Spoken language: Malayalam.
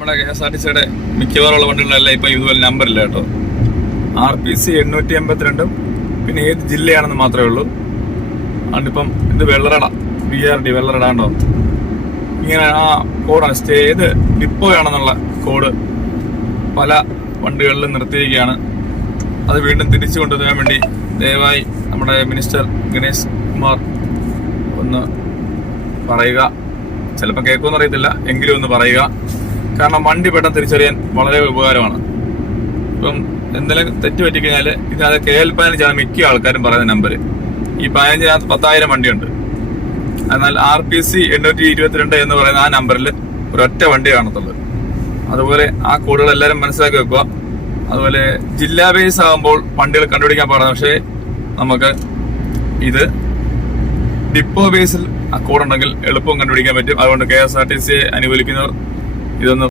നമ്മുടെ KSRTCയുടെ മിക്കവാറുള്ള വണ്ടികളെല്ലാം ഇപ്പൊ ഇതുപോലെ നമ്പറില്ല കേട്ടോ. RPC 882 പിന്നെ ഏത് ജില്ലയാണെന്ന് മാത്രമേ ഉള്ളൂ. അതുകൊണ്ടിപ്പം ഇത് വെള്ളറട BRD വെള്ളറടാണ്ടോ ഇങ്ങനെ ആ കോഡാണ് ഏത് ഡിപ്പോയാണെന്നുള്ള കോഡ് പല വണ്ടികളിലും നിർത്തിയിരിക്കുകയാണ്. അത് വീണ്ടും തിരിച്ചു കൊണ്ടുവരാൻ വേണ്ടി ദയവായി നമ്മുടെ മിനിസ്റ്റർ ഗണേഷ് കുമാർ ഒന്ന് പറയുക. ചിലപ്പോൾ കേൾക്കുമെന്ന് അറിയത്തില്ല, എങ്കിലും ഒന്ന് പറയുക. കാരണം വണ്ടി പെട്ടെന്ന് തിരിച്ചറിയാൻ വളരെ ഉപകാരമാണ്. ഇപ്പം എന്തെങ്കിലും തെറ്റ് പറ്റിക്കഴിഞ്ഞാൽ ഇതിനകത്ത് KL15 മിക്ക ആൾക്കാരും പറയുന്ന നമ്പർ. ഈ 15 10,000 വണ്ടിയുണ്ട്. എന്നാൽ RPC 822 എന്ന് പറയുന്ന ആ നമ്പറിൽ ഒരൊറ്റ വണ്ടി കാണത്തുള്ളൂ. അതുപോലെ ആ കോഡുകൾ എല്ലാവരും മനസ്സിലാക്കി വെക്കുക. അതുപോലെ ജില്ലാ ബേസ് ആകുമ്പോൾ വണ്ടികൾ കണ്ടുപിടിക്കാൻ പാടാണ്. പക്ഷേ നമുക്ക് ഇത് ഡിപ്പോ ബേസിൽ ആ കോഡുണ്ടെങ്കിൽ എളുപ്പം കണ്ടുപിടിക്കാൻ പറ്റും. അതുകൊണ്ട് KSRTC അനുകൂലിക്കുന്നവർ ഇതൊന്ന്